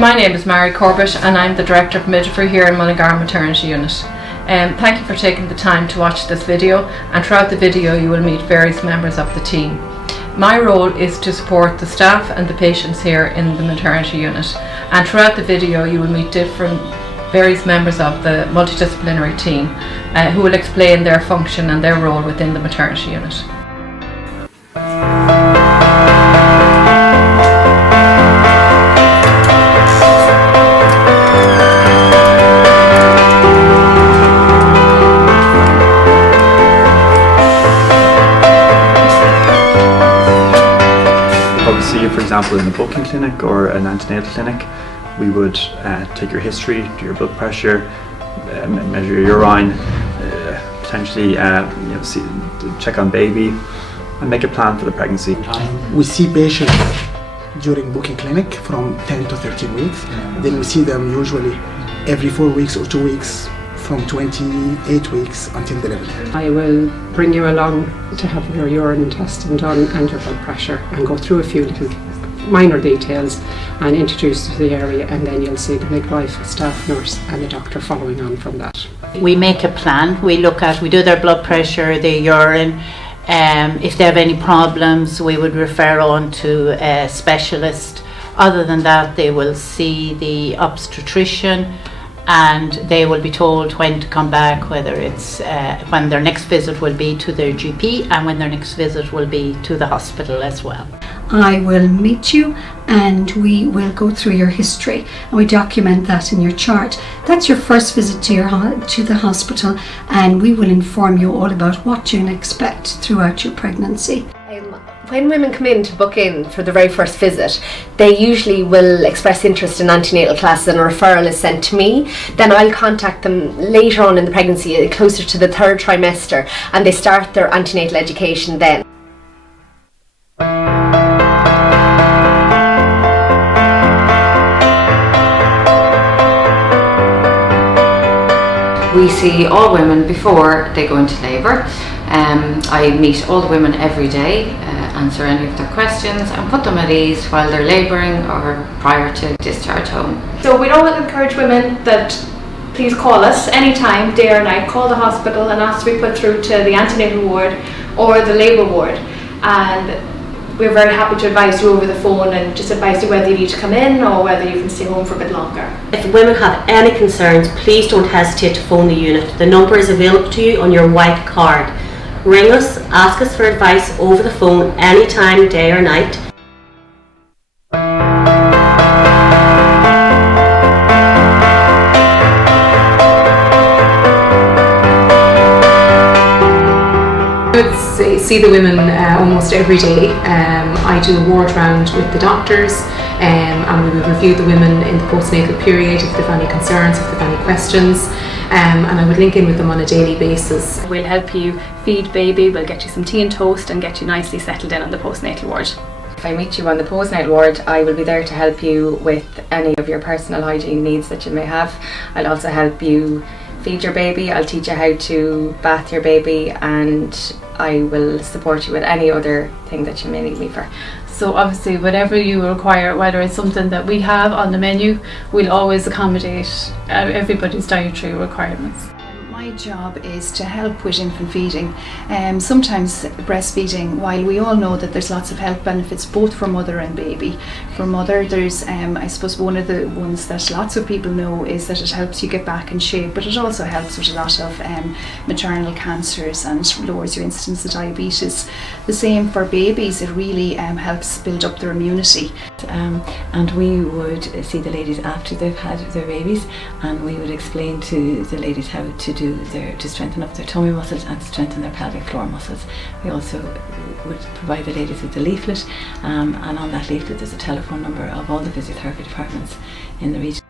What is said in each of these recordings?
My name is Mary Corbett and I'm the Director of Midwifery here in Mullingar Maternity Unit. Thank you for taking the time to watch this video, and throughout the video you will meet various members of the team. My role is to support the staff and the patients here in the maternity unit, and throughout the video you will meet various members of the multidisciplinary team who will explain their function and their role within the maternity unit. See you, for example, in a booking clinic or an antenatal clinic. We would take your history, do your blood pressure, measure your urine, potentially check on baby, and make a plan for the pregnancy. We see patients during booking clinic from 10 to 13 weeks. Then we see them usually every 4 weeks or 2 weeks from 28 weeks until delivery. I will bring you along to have your urine testing done and your blood pressure, and go through a few little minor details and introduce you to the area, and then you'll see the midwife, staff nurse and the doctor following on from that. We make a plan. We do their blood pressure, their urine. If they have any problems, we would refer on to a specialist. Other than that, they will see the obstetrician, and they will be told when to come back, whether it's when their next visit will be to their GP and when their next visit will be to the hospital as well. I will meet you and we will go through your history, and we document that in your chart. That's your first visit to the hospital, and we will inform you all about what you can expect throughout your pregnancy. When women come in to book in for the very first visit, they usually will express interest in antenatal classes, and a referral is sent to me. Then I'll contact them later on in the pregnancy, closer to the third trimester, and they start their antenatal education then. We see all women before they go into labour. I meet all the women every day, answer any of their questions and put them at ease while they're labouring or prior to discharge home. So we'd always encourage women that please call us anytime, day or night. Call the hospital and ask to be put through to the antenatal ward or the labour ward, and we're very happy to advise you over the phone and just advise you whether you need to come in or whether you can stay home for a bit longer. If women have any concerns, please don't hesitate to phone the unit. The number is available to you on your white card. Ring us, ask us for advice over the phone anytime, day or night. I see the women almost every day. I do a ward round with the doctors, and we will review the women in the postnatal period if they have any concerns, if they have any questions, and I would link in with them on a daily basis. We'll help you feed baby, we'll get you some tea and toast and get you nicely settled in on the postnatal ward. If I meet you on the postnatal ward, I will be there to help you with any of your personal hygiene needs that you may have. I'll also help you feed your baby, I'll teach you how to bath your baby, and I will support you with any other thing that you may need me for. So obviously whatever you require, whether it's something that we have on the menu, we'll always accommodate everybody's dietary requirements. My job is to help with infant feeding. Sometimes breastfeeding, while we all know that there's lots of health benefits both for mother and baby. For mother, there's I suppose one of the ones that lots of people know is that it helps you get back in shape, but it also helps with a lot of maternal cancers and lowers your incidence of diabetes. The same for babies, it really helps build up their immunity. And we would see the ladies after they've had their babies, and we would explain to the ladies how to strengthen up their tummy muscles and strengthen their pelvic floor muscles. We also would provide the ladies with a leaflet, and on that leaflet there's a telephone number of all the physiotherapy departments in the region.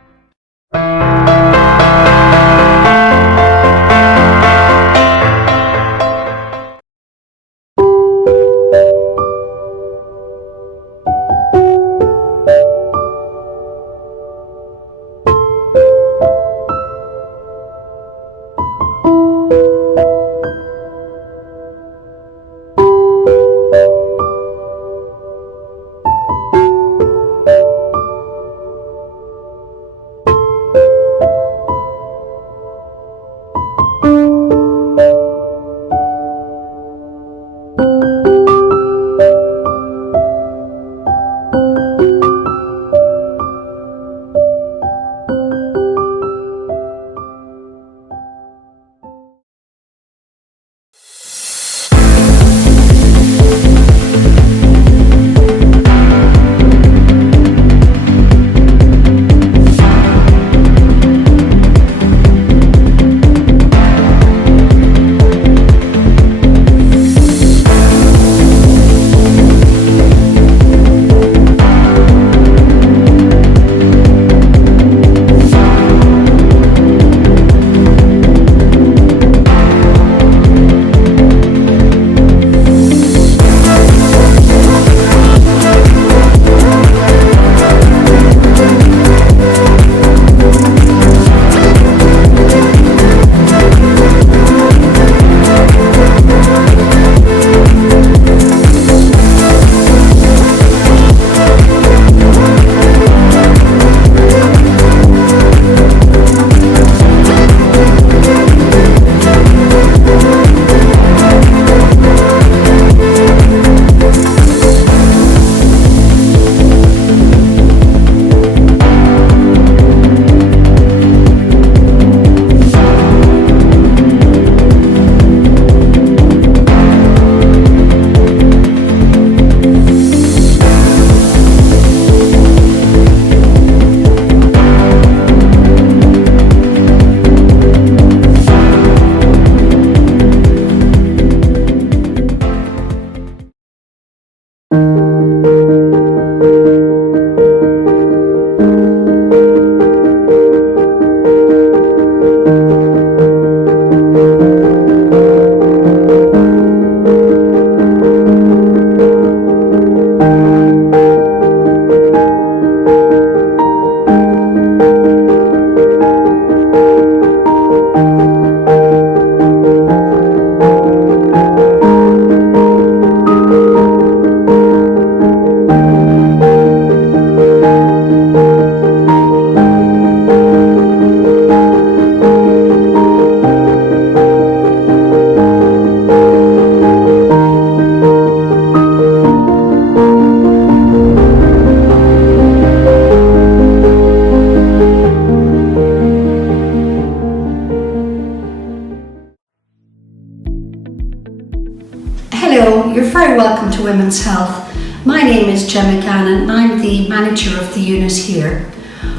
Women's Health. My name is Gemma Gannon and I'm the manager of the unit here.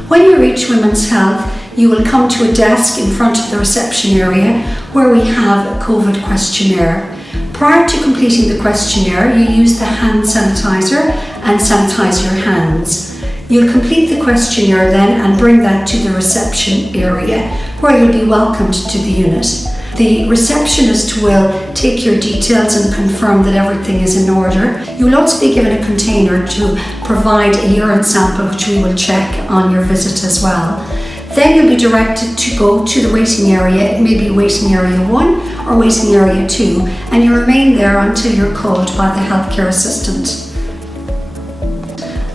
When you reach Women's Health, you will come to a desk in front of the reception area where we have a COVID questionnaire. Prior to completing the questionnaire, you use the hand sanitizer and sanitize your hands. You'll complete the questionnaire then and bring that to the reception area where you'll be welcomed to the unit. The receptionist will take your details and confirm that everything is in order. You will also be given a container to provide a urine sample which we will check on your visit as well. Then you'll be directed to go to the waiting area. It may be waiting area 1 or waiting area 2, and you remain there until you're called by the healthcare assistant.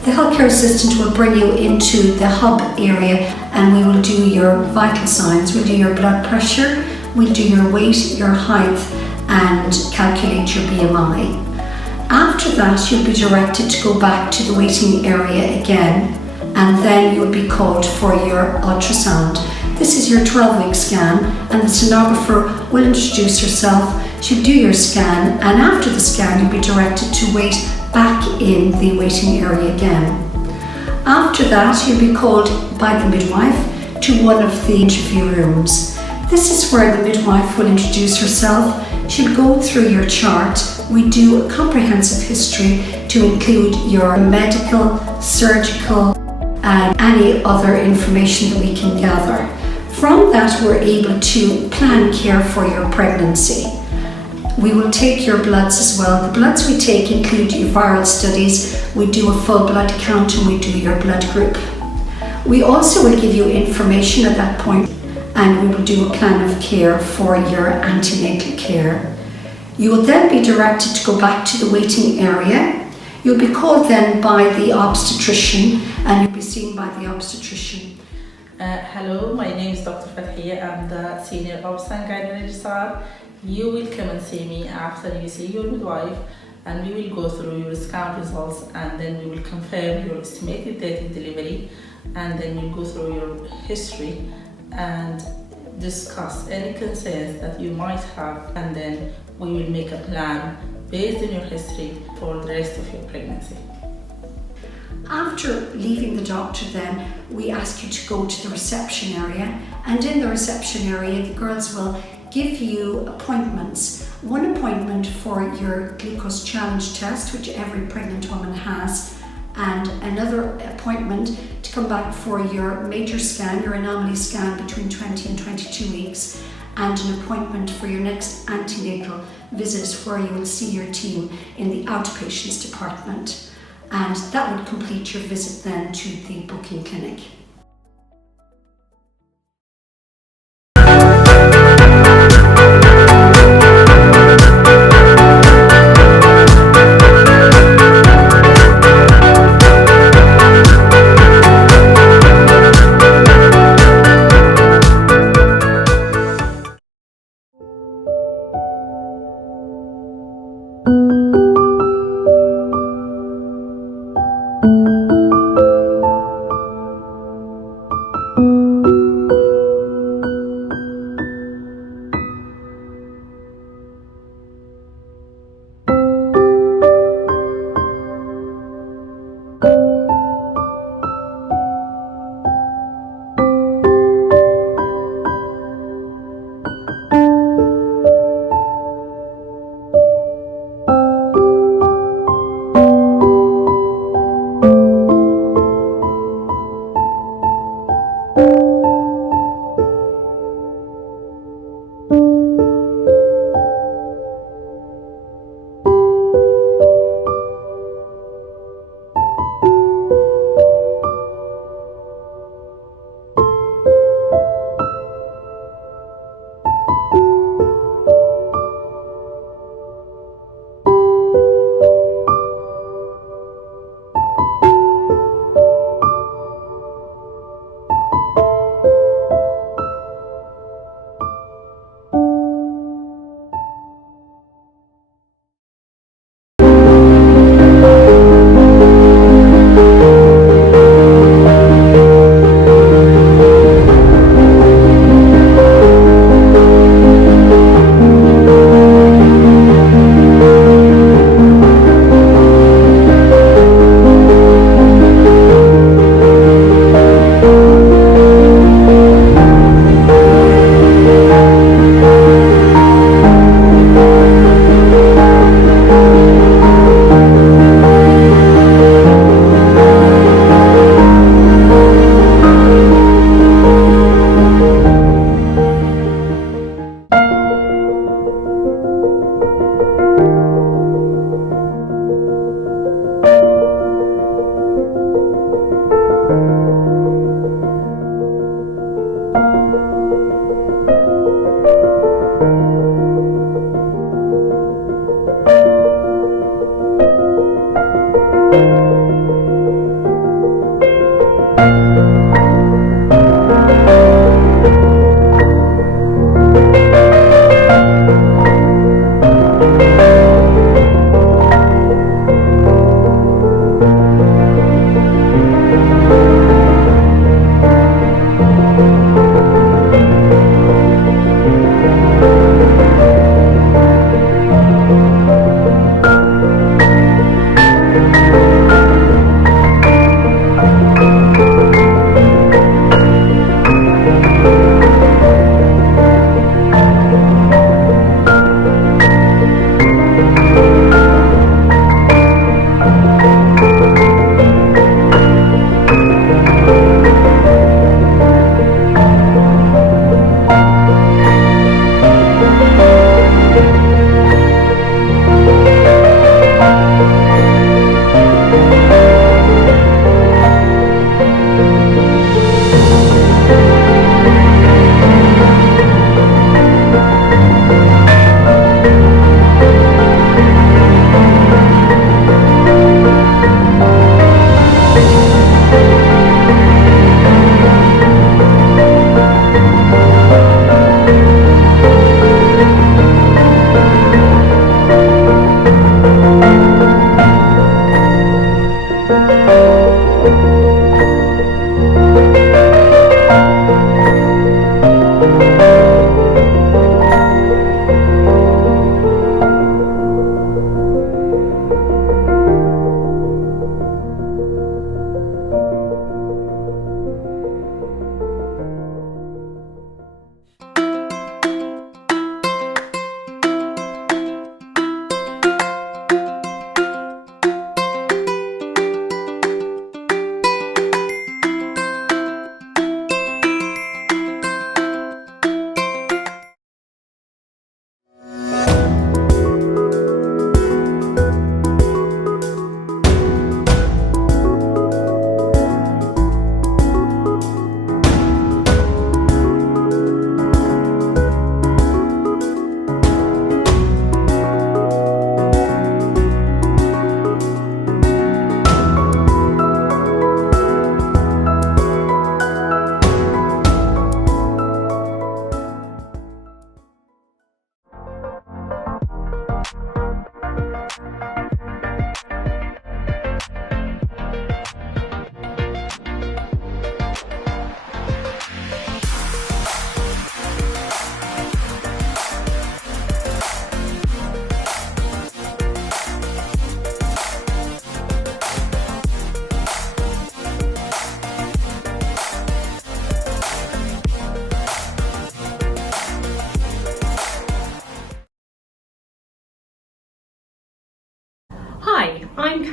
The healthcare assistant will bring you into the hub area and we will do your vital signs. We'll do your blood pressure, we'll do your weight, your height and calculate your BMI. After that you'll be directed to go back to the waiting area again and then you'll be called for your ultrasound. This is your 12-week scan and the sonographer will introduce herself, she'll do your scan and after the scan you'll be directed to wait back in the waiting area again. After that you'll be called by the midwife to one of the interview rooms. This is where the midwife will introduce herself. She'll go through your chart. We do a comprehensive history to include your medical, surgical and any other information that we can gather. From that we're able to plan care for your pregnancy. We will take your bloods as well. The bloods we take include your viral studies. We do a full blood count and we do your blood group. We also will give you information at that point and we will do a plan of care for your antenatal care. You will then be directed to go back to the waiting area. You'll be called then by the obstetrician and you'll be seen by the obstetrician. Hello, my name is Dr. Fathia. I'm the senior obstetrician gynecologist. You will come and see me after you see your midwife and we will go through your scan results and then we will confirm your estimated date of delivery and then we'll go through your history and discuss any concerns that you might have and then we will make a plan based on your history for the rest of your pregnancy. After leaving the doctor then, we ask you to go to the reception area and in the reception area the girls will give you appointments. One appointment for your glucose challenge test, which every pregnant woman has, and another appointment to come back for your major scan, your anomaly scan between 20 and 22 weeks, and an appointment for your next antenatal visit where you will see your team in the outpatients department. And that would complete your visit then to the booking clinic.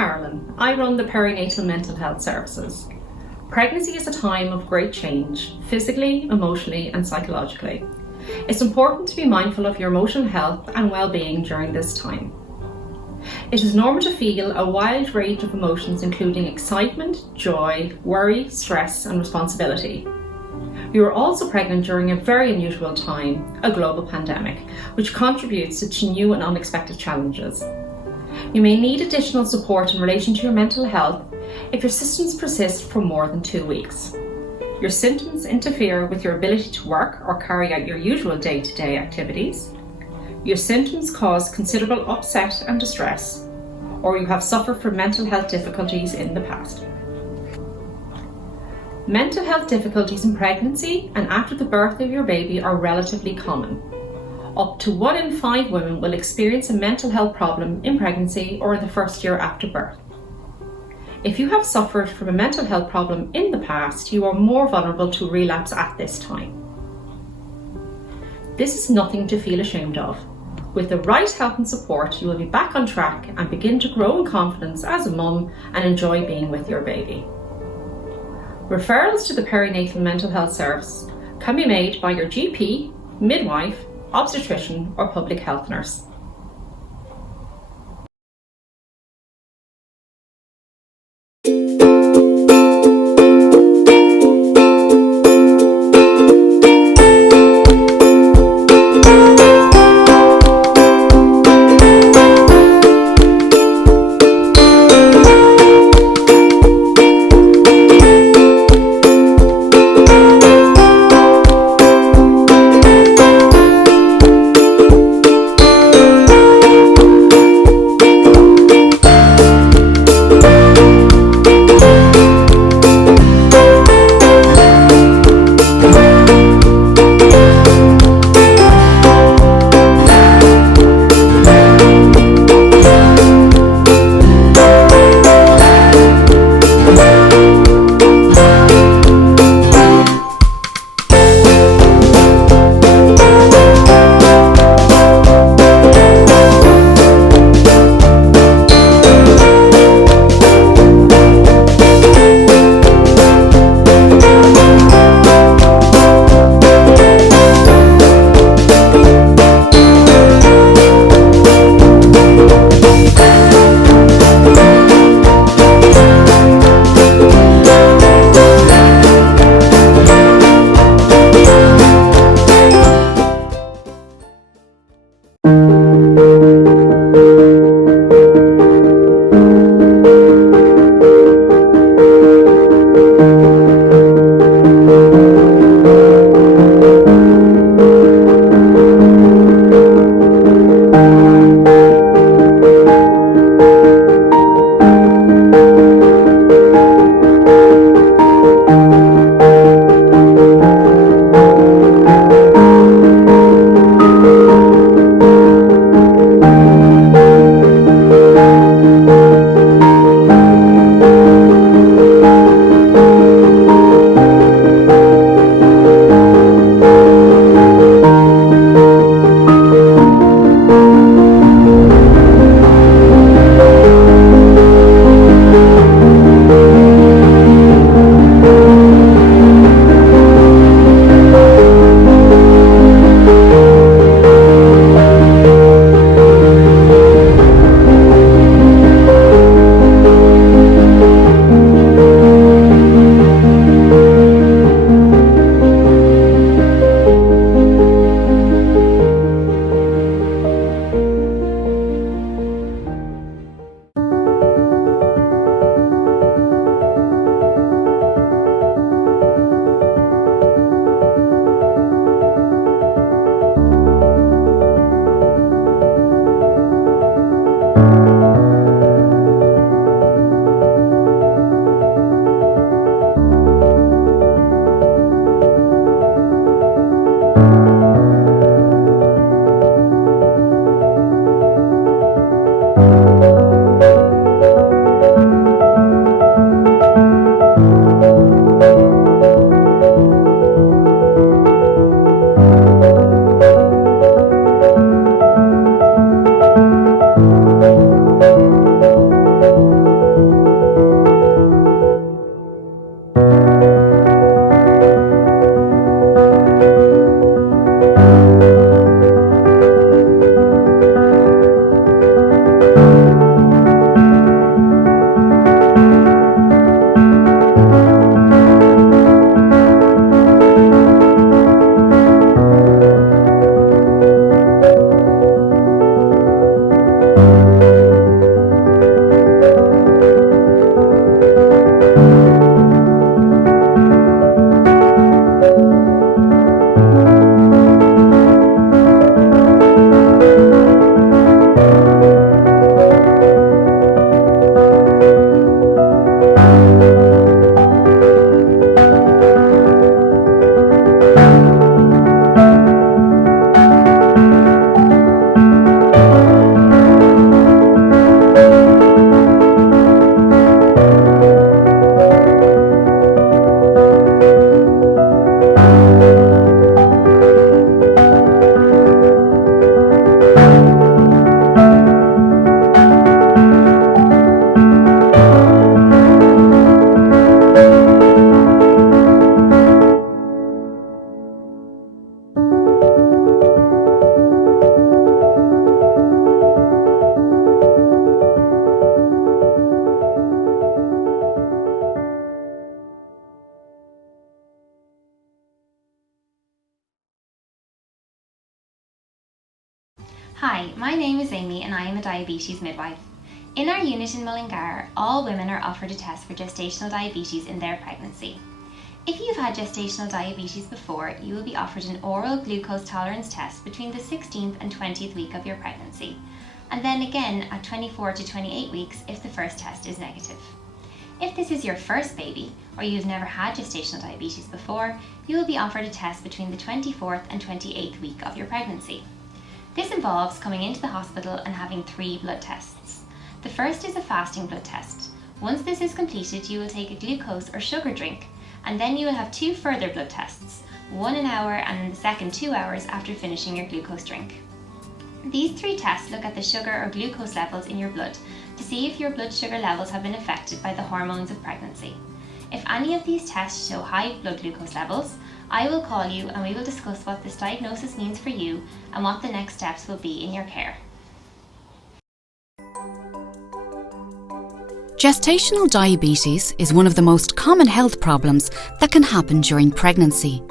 Carolyn. I run the Perinatal Mental Health Services. Pregnancy is a time of great change, physically, emotionally and psychologically. It's important to be mindful of your emotional health and well-being during this time. It is normal to feel a wide range of emotions including excitement, joy, worry, stress and responsibility. You are also pregnant during a very unusual time, a global pandemic, which contributes to new and unexpected challenges. You may need additional support in relation to your mental health if your symptoms persist for more than 2 weeks. Your symptoms interfere with your ability to work or carry out your usual day-to-day activities. Your symptoms cause considerable upset and distress, or you have suffered from mental health difficulties in the past. Mental health difficulties in pregnancy and after the birth of your baby are relatively common. Up to 1 in 5 women will experience a mental health problem in pregnancy or in the first year after birth. If you have suffered from a mental health problem in the past, you are more vulnerable to relapse at this time. This is nothing to feel ashamed of. With the right help and support, you will be back on track and begin to grow in confidence as a mum and enjoy being with your baby. Referrals to the Perinatal Mental Health Service can be made by your GP, midwife, obstetrician or public health nurse. Hi, my name is Amy and I am a diabetes midwife. In our unit in Mullingar, all women are offered a test for gestational diabetes in their pregnancy. If you've had gestational diabetes before, you will be offered an oral glucose tolerance test between the 16th and 20th week of your pregnancy, and then again at 24 to 28 weeks if the first test is negative. If this is your first baby, or you've never had gestational diabetes before, you will be offered a test between the 24th and 28th week of your pregnancy. This involves coming into the hospital and having 3 blood tests. The first is a fasting blood test. Once this is completed, you will take a glucose or sugar drink, and then you will have 2 further blood tests, one an hour and then the second 2 hours after finishing your glucose drink. These 3 tests look at the sugar or glucose levels in your blood to see if your blood sugar levels have been affected by the hormones of pregnancy. If any of these tests show high blood glucose levels, I will call you and we will discuss what this diagnosis means for you and what the next steps will be in your care. Gestational diabetes is one of the most common health problems that can happen during pregnancy.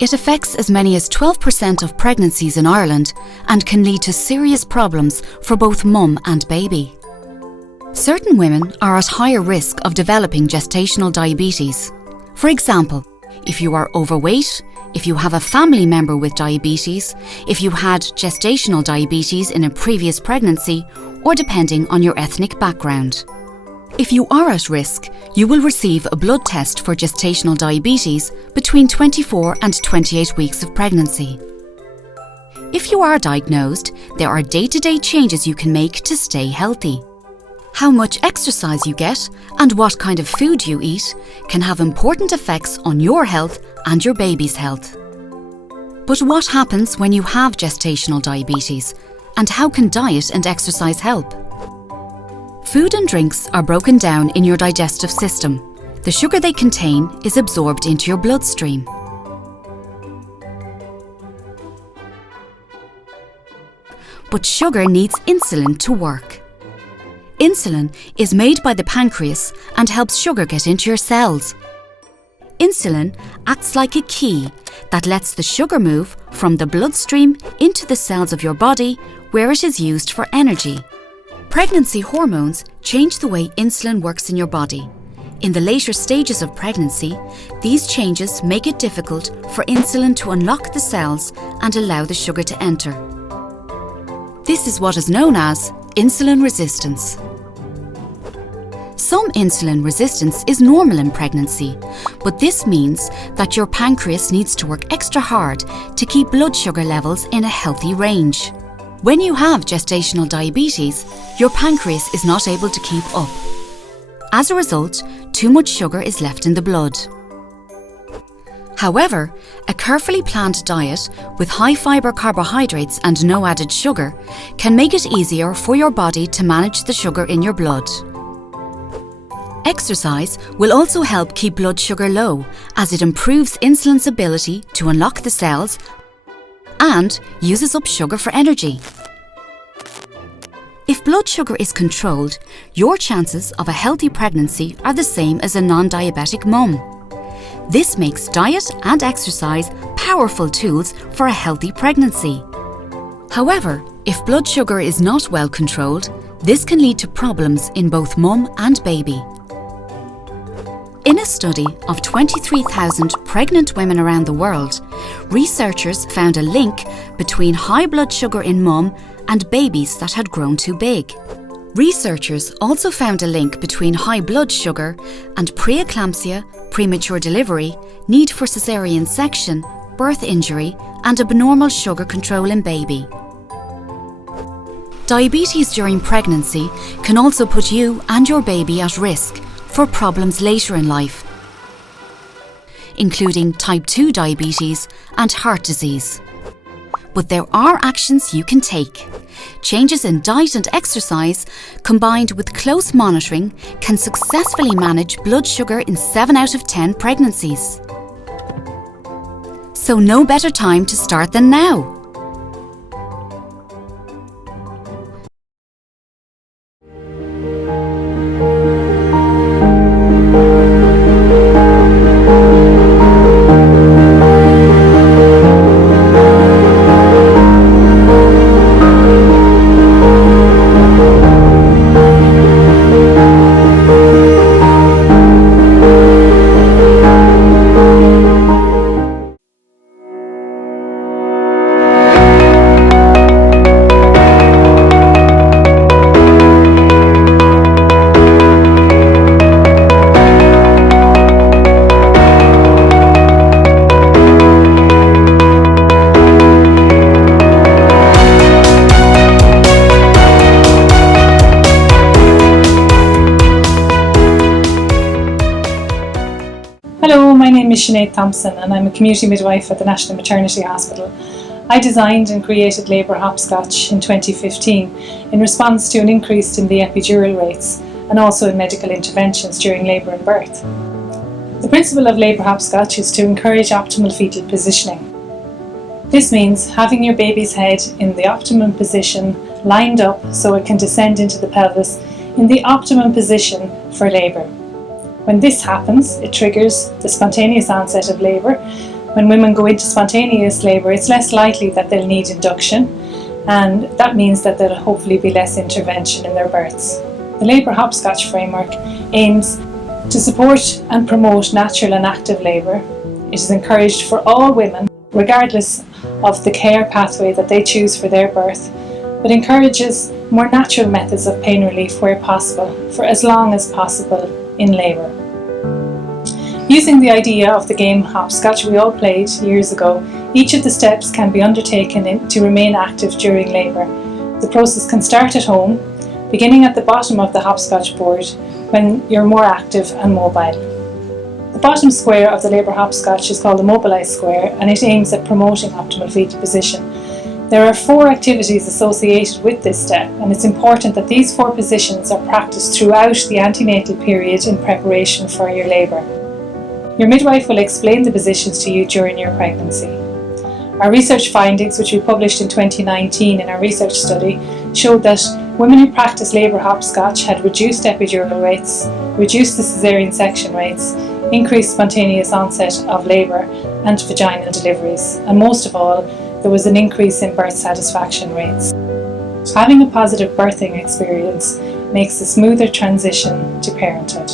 It affects as many as 12% of pregnancies in Ireland and can lead to serious problems for both mum and baby. Certain women are at higher risk of developing gestational diabetes. For example, if you are overweight, if you have a family member with diabetes, if you had gestational diabetes in a previous pregnancy, or depending on your ethnic background. If you are at risk, you will receive a blood test for gestational diabetes between 24 and 28 weeks of pregnancy. If you are diagnosed, there are day-to-day changes you can make to stay healthy. How much exercise you get and what kind of food you eat can have important effects on your health and your baby's health. But what happens when you have gestational diabetes, and how can diet and exercise help? Food and drinks are broken down in your digestive system. The sugar they contain is absorbed into your bloodstream. But sugar needs insulin to work. Insulin is made by the pancreas and helps sugar get into your cells. Insulin acts like a key that lets the sugar move from the bloodstream into the cells of your body where it is used for energy. Pregnancy hormones change the way insulin works in your body. In the later stages of pregnancy, these changes make it difficult for insulin to unlock the cells and allow the sugar to enter. This is what is known as insulin resistance. Some insulin resistance is normal in pregnancy, but this means that your pancreas needs to work extra hard to keep blood sugar levels in a healthy range. When you have gestational diabetes, your pancreas is not able to keep up. As a result, too much sugar is left in the blood. However, a carefully planned diet with high fibre carbohydrates and no added sugar can make it easier for your body to manage the sugar in your blood. Exercise will also help keep blood sugar low as it improves insulin's ability to unlock the cells and uses up sugar for energy. If blood sugar is controlled, your chances of a healthy pregnancy are the same as a non-diabetic mum. This makes diet and exercise powerful tools for a healthy pregnancy. However, if blood sugar is not well controlled, this can lead to problems in both mum and baby. In a study of 23,000 pregnant women around the world, researchers found a link between high blood sugar in mum and babies that had grown too big. Researchers also found a link between high blood sugar and preeclampsia, premature delivery, need for caesarean section, birth injury, and abnormal sugar control in baby. Diabetes during pregnancy can also put you and your baby at risk for problems later in life, including type 2 diabetes and heart disease. But there are actions you can take. Changes in diet and exercise, combined with close monitoring, can successfully manage blood sugar in 7 out of 10 pregnancies. So no better time to start than now. is Sinead Thompson and I'm a community midwife at the National Maternity Hospital. I designed and created Labour Hopscotch in 2015 in response to an increase in the epidural rates and also in medical interventions during labour and birth. The principle of Labour Hopscotch is to encourage optimal fetal positioning. This means having your baby's head in the optimum position, lined up so it can descend into the pelvis in the optimum position for labour. When this happens, it triggers the spontaneous onset of labour. When women go into spontaneous labour, it's less likely that they'll need induction, and that means that there'll hopefully be less intervention in their births. The Labour Hopscotch framework aims to support and promote natural and active labour. It is encouraged for all women, regardless of the care pathway that they choose for their birth, but encourages more natural methods of pain relief where possible, for as long as possible in labour. Using the idea of the game hopscotch we all played years ago, each of the steps can be undertaken to remain active during labour. The process can start at home, beginning at the bottom of the hopscotch board when you're more active and mobile. The bottom square of the Labour Hopscotch is called the mobilised square, and it aims at promoting optimal fetal position. There are 4 activities associated with this step, and it's important that these 4 positions are practiced throughout the antenatal period in preparation for your labour. Your midwife will explain the positions to you during your pregnancy. Our research findings, which we published in 2019 in our research study, showed that women who practiced Labour Hopscotch had reduced epidural rates, reduced the caesarean section rates, increased spontaneous onset of labour and vaginal deliveries, and most of all, there was an increase in birth satisfaction rates. Having a positive birthing experience makes a smoother transition to parenthood.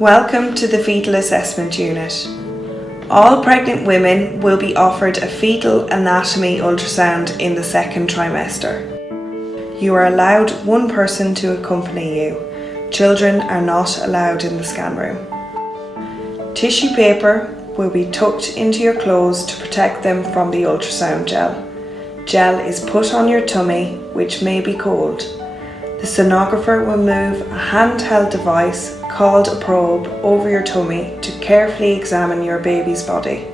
Welcome to the Fetal Assessment Unit. All pregnant women will be offered a fetal anatomy ultrasound in the second trimester. You are allowed one person to accompany you. Children are not allowed in the scan room. Tissue paper will be tucked into your clothes to protect them from the ultrasound gel. Gel is put on your tummy, which may be cold. The sonographer will move a handheld device called a probe over your tummy to carefully examine your baby's body.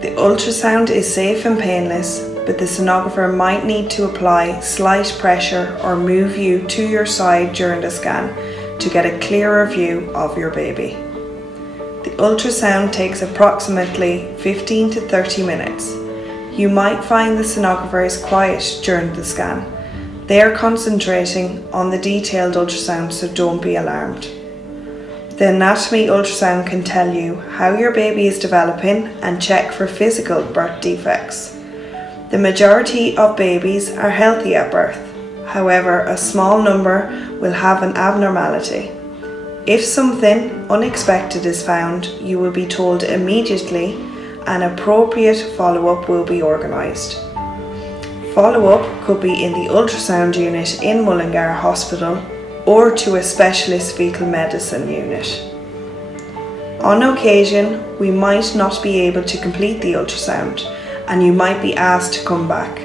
The ultrasound is safe and painless, but the sonographer might need to apply slight pressure or move you to your side during the scan to get a clearer view of your baby. The ultrasound takes approximately 15 to 30 minutes. You might find the sonographers quiet during the scan. They are concentrating on the detailed ultrasound, so don't be alarmed. The anatomy ultrasound can tell you how your baby is developing and check for physical birth defects. The majority of babies are healthy at birth. However, a small number will have an abnormality. If something unexpected is found, you will be told immediately and appropriate follow-up will be organised. Follow-up could be in the ultrasound unit in Mullingar Hospital or to a specialist fetal medicine unit. On occasion, we might not be able to complete the ultrasound and you might be asked to come back.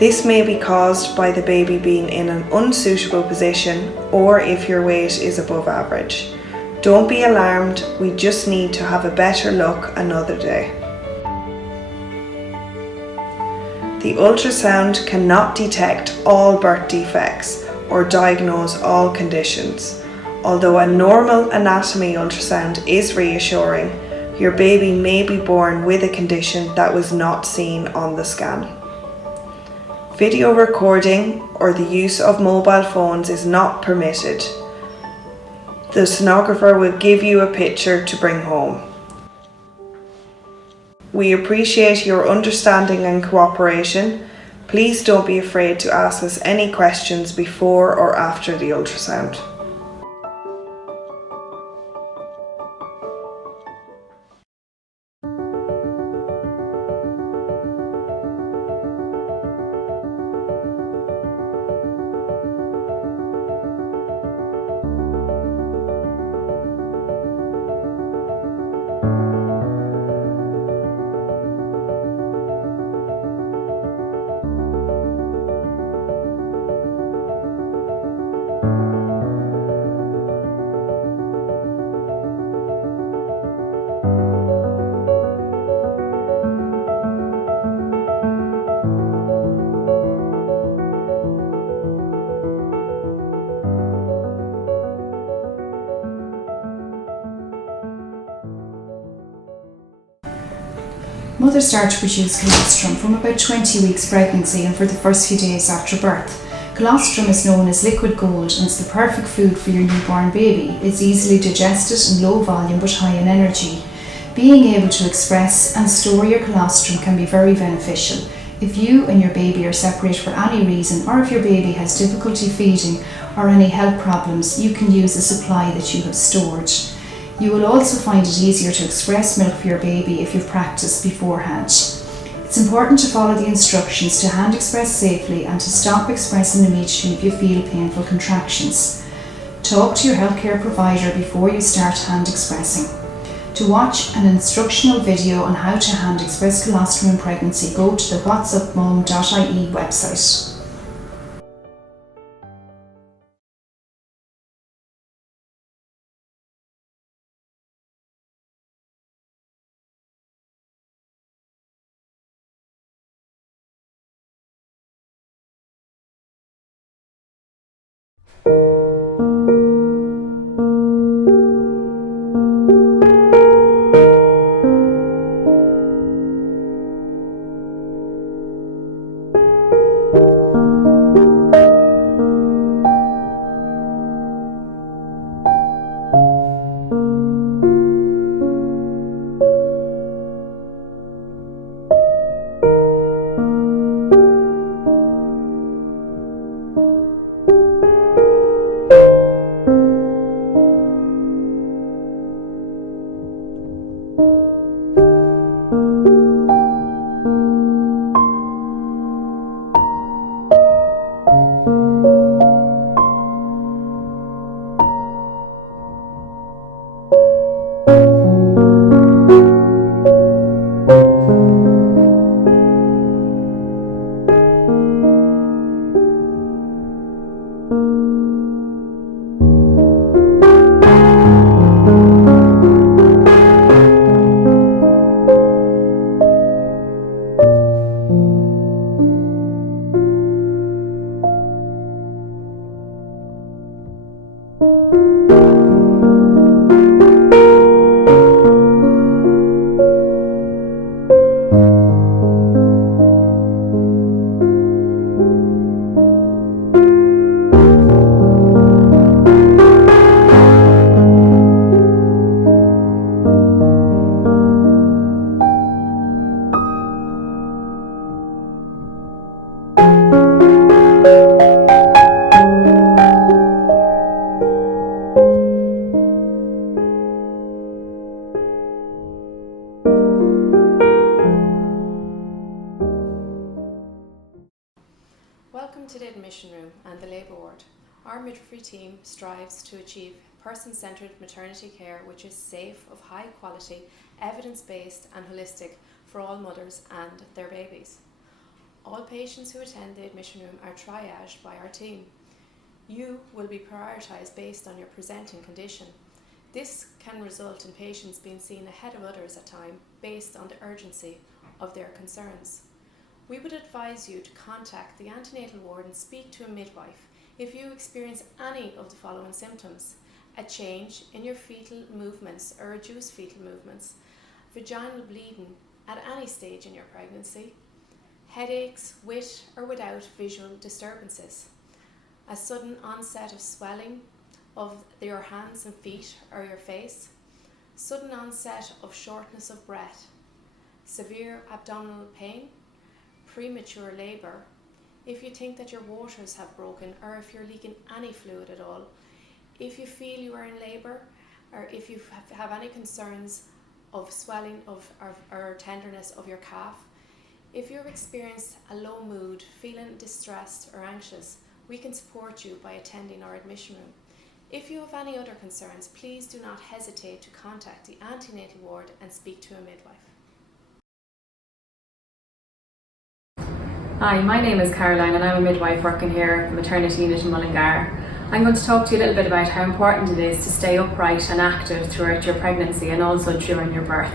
This may be caused by the baby being in an unsuitable position or if your weight is above average. Don't be alarmed, we just need to have a better look another day. The ultrasound cannot detect all birth defects or diagnose all conditions. Although a normal anatomy ultrasound is reassuring, your baby may be born with a condition that was not seen on the scan. Video recording or the use of mobile phones is not permitted. The sonographer will give you a picture to bring home. We appreciate your understanding and cooperation. Please don't be afraid to ask us any questions before or after the ultrasound. Mothers start to produce colostrum from about 20 weeks pregnancy and for the first few days after birth. Colostrum is known as liquid gold and is the perfect food for your newborn baby. It's easily digested and low volume but high in energy. Being able to express and store your colostrum can be very beneficial. If you and your baby are separated for any reason, or if your baby has difficulty feeding or any health problems, you can use the supply that you have stored. You will also find it easier to express milk for your baby if you've practiced beforehand. It's important to follow the instructions to hand express safely and to stop expressing immediately if you feel painful contractions. Talk to your healthcare provider before you start hand expressing. To watch an instructional video on how to hand express colostrum in pregnancy, go to the whatsupmom.ie website. Welcome to the admission room and the labour ward. Our midwifery team strives to achieve person-centred maternity care which is safe, of high quality, evidence-based and holistic for all mothers and their babies. All patients who attend the admission room are triaged by our team. You will be prioritised based on your presenting condition. This can result in patients being seen ahead of others at times based on the urgency of their concerns. We would advise you to contact the antenatal ward and speak to a midwife if you experience any of the following symptoms: a change in your fetal movements or reduced fetal movements, vaginal bleeding at any stage in your pregnancy, headaches with or without visual disturbances, a sudden onset of swelling of your hands and feet or your face, sudden onset of shortness of breath, severe abdominal pain, premature labour, if you think that your waters have broken or if you're leaking any fluid at all, if you feel you are in labour, or if you have any concerns of swelling or tenderness of your calf, if you've experienced a low mood, feeling distressed or anxious, we can support you by attending our admission room. If you have any other concerns, please do not hesitate to contact the antenatal ward and speak to a midwife. Hi, my name is Caroline and I'm a midwife working here at the maternity unit in Mullingar. I'm going to talk to you a little bit about how important it is to stay upright and active throughout your pregnancy and also during your birth.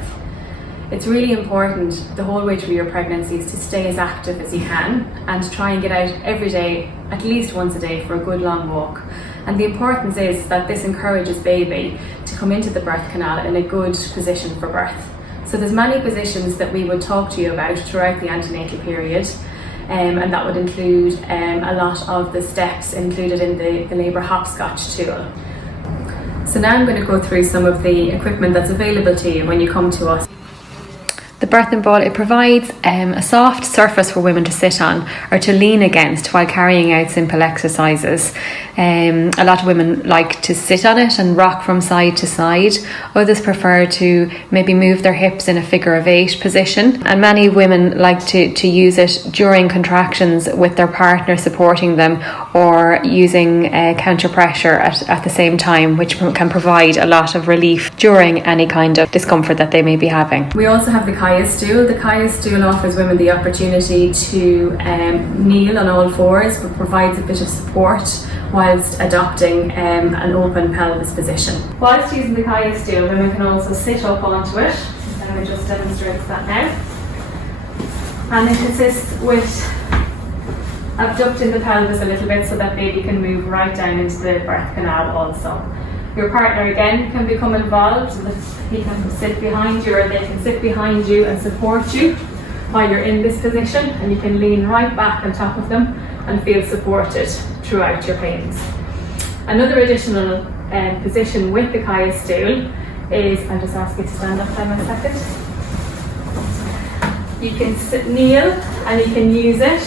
It's really important the whole way through your pregnancy is to stay as active as you can and to try and get out every day, at least once a day, for a good long walk. And the importance is that this encourages baby to come into the birth canal in a good position for birth. So there's many positions that we would talk to you about throughout the antenatal period. And that would include a lot of the steps included in the labour hopscotch tool. So now I'm going to go through some of the equipment that's available to you when you come to us. The birthing ball, it provides a soft surface for women to sit on or to lean against while carrying out simple exercises. A lot of women like to sit on it and rock from side to side. Others prefer to maybe move their hips in a figure-of-8 position. And many women like to use it during contractions with their partner supporting them or using counter pressure at the same time, which can provide a lot of relief during any kind of discomfort that they may be having. We also have the Kaya stool. The Kaya stool offers women the opportunity to kneel on all fours but provides a bit of support whilst adopting an open pelvis position. Whilst using the Kaya stool, women can also sit up onto it. And we just demonstrate that now. And it assists with abducting the pelvis a little bit so that baby can move right down into the birth canal also. Your partner again can become involved. He can sit behind you or they can sit behind you and support you while you're in this position, and you can lean right back on top of them and feel supported throughout your pains. Another additional position with the Kaya stool is, I'll just ask you to stand up for a second. You can kneel and you can use it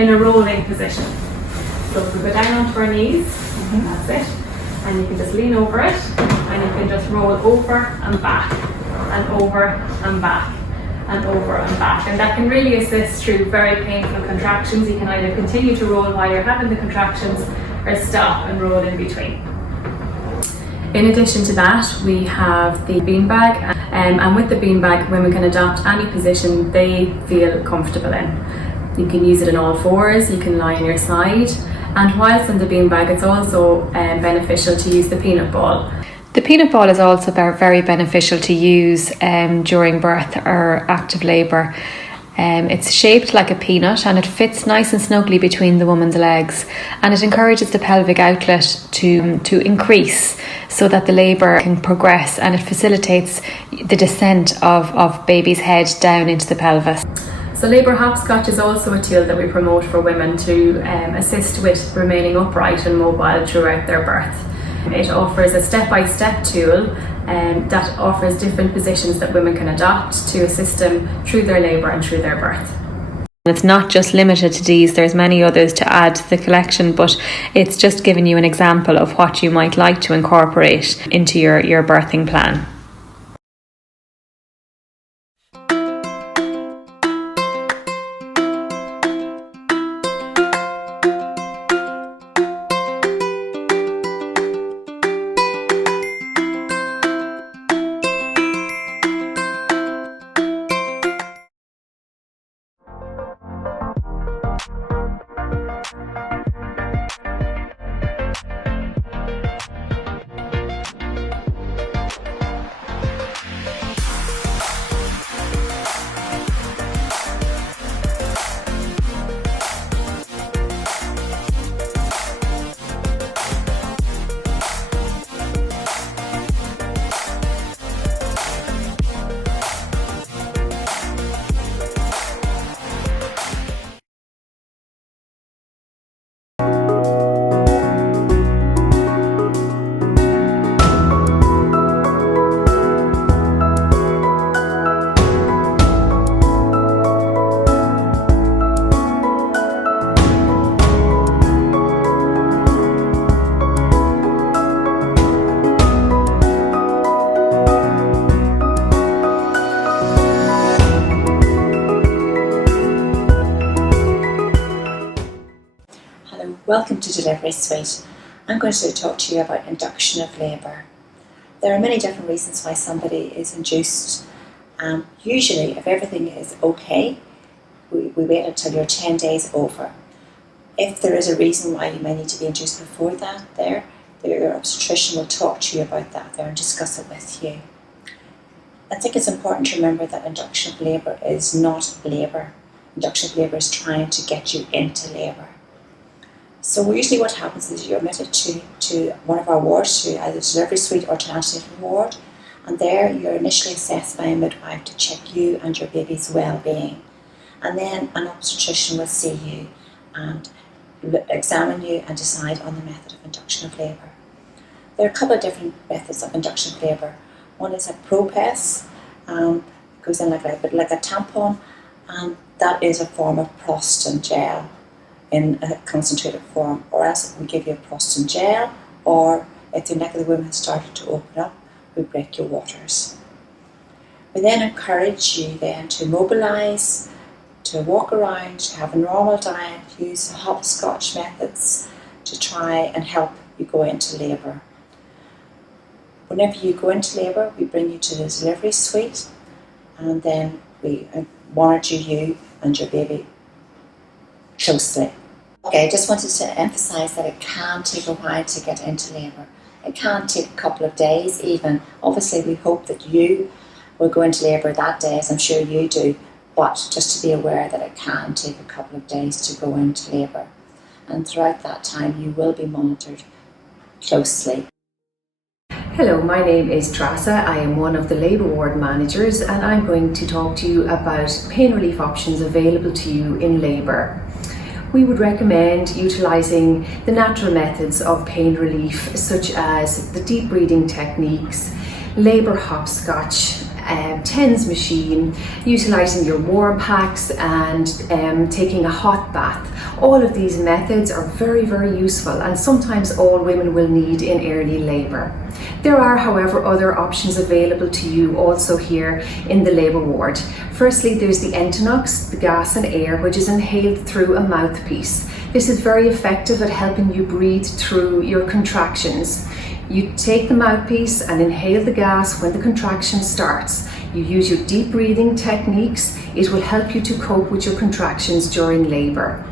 in a rolling position. So if we go down onto our knees, that's it. And you can just lean over it and you can just roll over and back and over and back and over and back. And that can really assist through very painful contractions. You can either continue to roll while you're having the contractions or stop and roll in between. In addition to that, we have the beanbag, and with the beanbag, women can adopt any position they feel comfortable in. You can use it on all fours, you can lie on your side, and whilst in the beanbag, it's also beneficial to use the peanut ball. The peanut ball is also very beneficial to use during birth or active labour. It's shaped like a peanut and it fits nice and snugly between the woman's legs, and it encourages the pelvic outlet to increase so that the labour can progress, and it facilitates the descent of baby's head down into the pelvis. So labour hopscotch is also a tool that we promote for women to assist with remaining upright and mobile throughout their birth. It offers a step-by-step tool that offers different positions that women can adopt to assist them through their labour and through their birth. It's not just limited to these, there's many others to add to the collection, but it's just giving you an example of what you might like to incorporate into your birthing plan. Welcome to Delivery Suite. I'm going to talk to you about induction of labour. There are many different reasons why somebody is induced. Usually, if everything is okay, we wait until you're 10 days over. If there is a reason why you may need to be induced before that, your obstetrician will talk to you about that there and discuss it with you. I think it's important to remember that induction of labour is not labour. Induction of labour is trying to get you into labour. So usually what happens is you're admitted to one of our wards, to either Delivery Suite or to Antenatal ward, and there you're initially assessed by a midwife to check you and your baby's well-being. And then an obstetrician will see you and examine you and decide on the method of induction of labour. There are a couple of different methods of induction of labour. One is a ProPES, goes in like a tampon, and that is a form of Prostyn gel in a concentrated form, or else we give you a Prostyn gel, or if the neck of the womb has started to open up, we break your waters. We then encourage you then to mobilise, to walk around, to have a normal diet, use hopscotch methods to try and help you go into labour. Whenever you go into labour, we bring you to the Delivery Suite, and then we monitor you and your baby closely. Okay, I just wanted to emphasise that it can take a while to get into labour. It can take a couple of days even. Obviously we hope that you will go into labour that day, as I'm sure you do, but just to be aware that it can take a couple of days to go into labour. And throughout that time you will be monitored closely. Hello, my name is Trasa. I am one of the labour ward managers, and I'm going to talk to you about pain relief options available to you in labour. We would recommend utilising the natural methods of pain relief, such as the deep breathing techniques, labour hopscotch, TENS machine, utilising your warm packs, and taking a hot bath. All of these methods are very, very useful, and sometimes all women will need in early labour. There are, however, other options available to you also here in the labour ward. Firstly, there's the Antenatal, the gas and air, which is inhaled through a mouthpiece. This is very effective at helping you breathe through your contractions. You take the mouthpiece and inhale the gas when the contraction starts. You use your deep breathing techniques. It will help you to cope with your contractions during labour.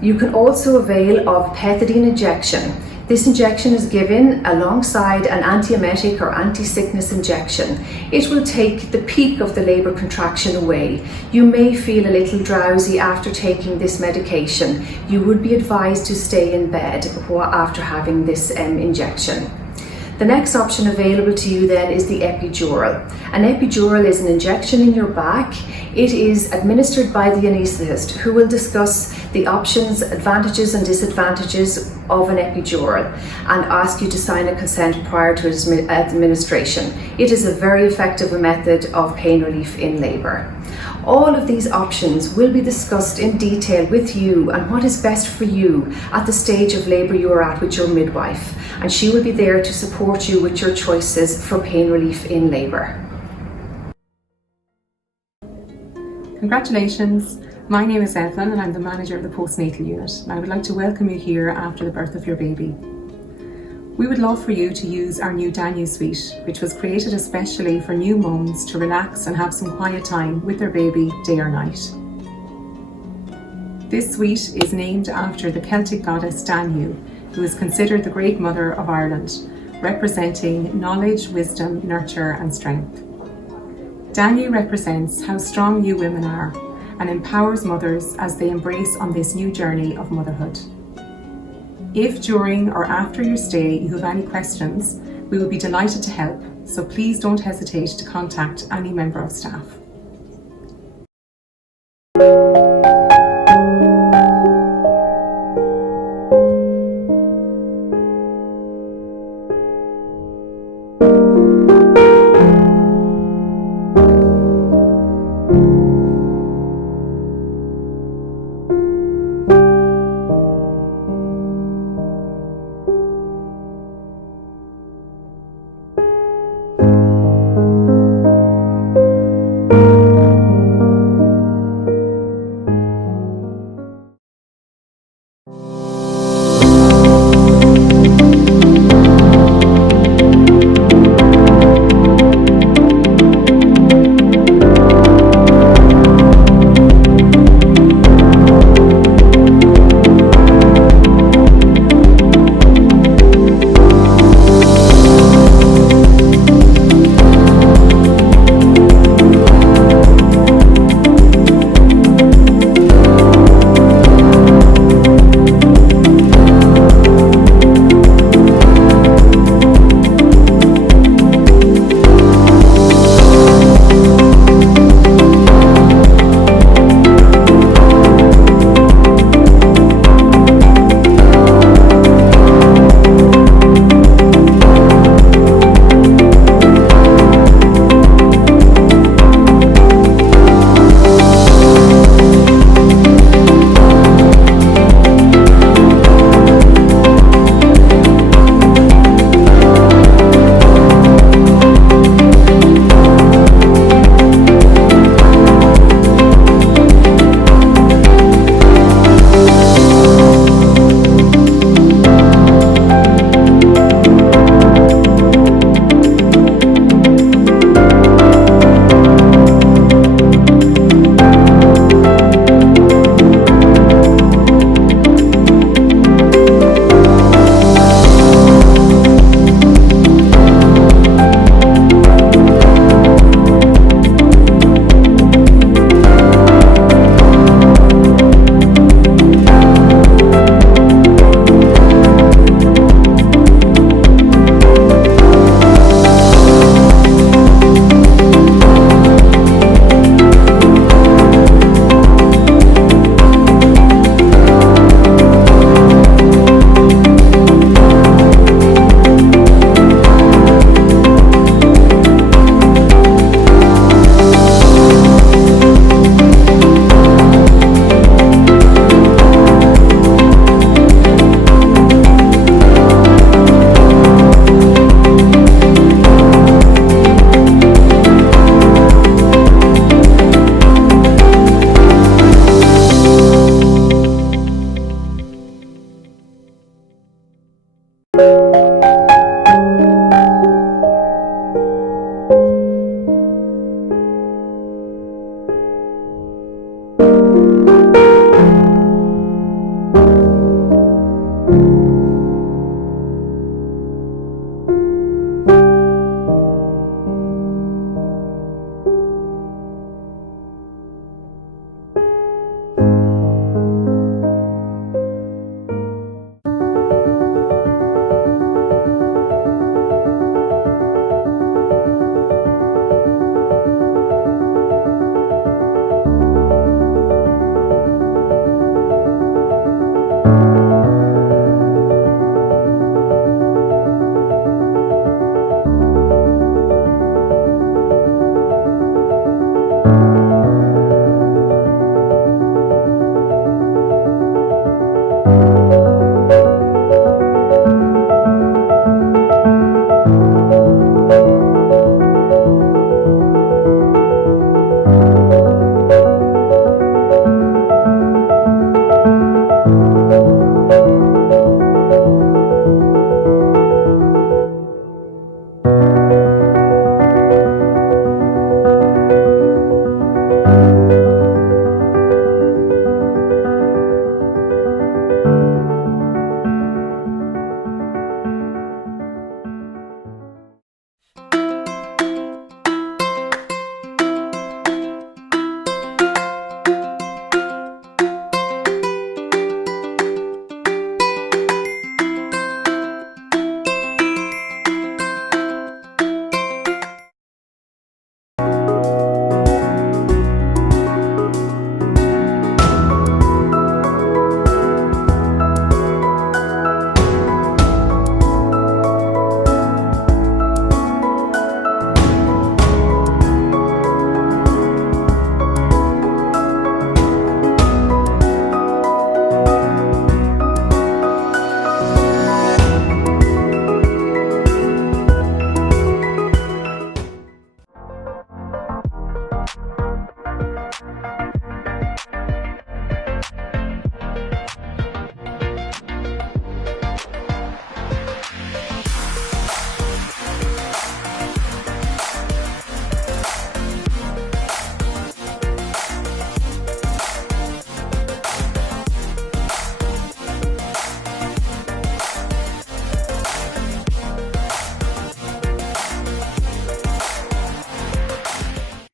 You can also avail of pethidine injection. This injection is given alongside an antiemetic or anti-sickness injection. It will take the peak of the labour contraction away. You may feel a little drowsy after taking this medication. You would be advised to stay in bed after having this injection. The next option available to you then is the epidural. An epidural is an injection in your back. It is administered by the anaesthetist, who will discuss the options, advantages and disadvantages of an epidural and ask you to sign a consent prior to its administration. It is a very effective method of pain relief in labour. All of these options will be discussed in detail with you and what is best for you at the stage of labour you are at with your midwife, and she will be there to support you with your choices for pain relief in labour. Congratulations! My name is Evelyn and I'm the manager of the postnatal unit, and I would like to welcome you here after the birth of your baby. We would love for you to use our new Danu suite, which was created especially for new mums to relax and have some quiet time with their baby day or night. This suite is named after the Celtic goddess Danu, who is considered the Great Mother of Ireland, representing knowledge, wisdom, nurture and strength. Danu represents how strong you women are and empowers mothers as they embrace on this new journey of motherhood. If during or after your stay you have any questions, we will be delighted to help, so please don't hesitate to contact any member of staff.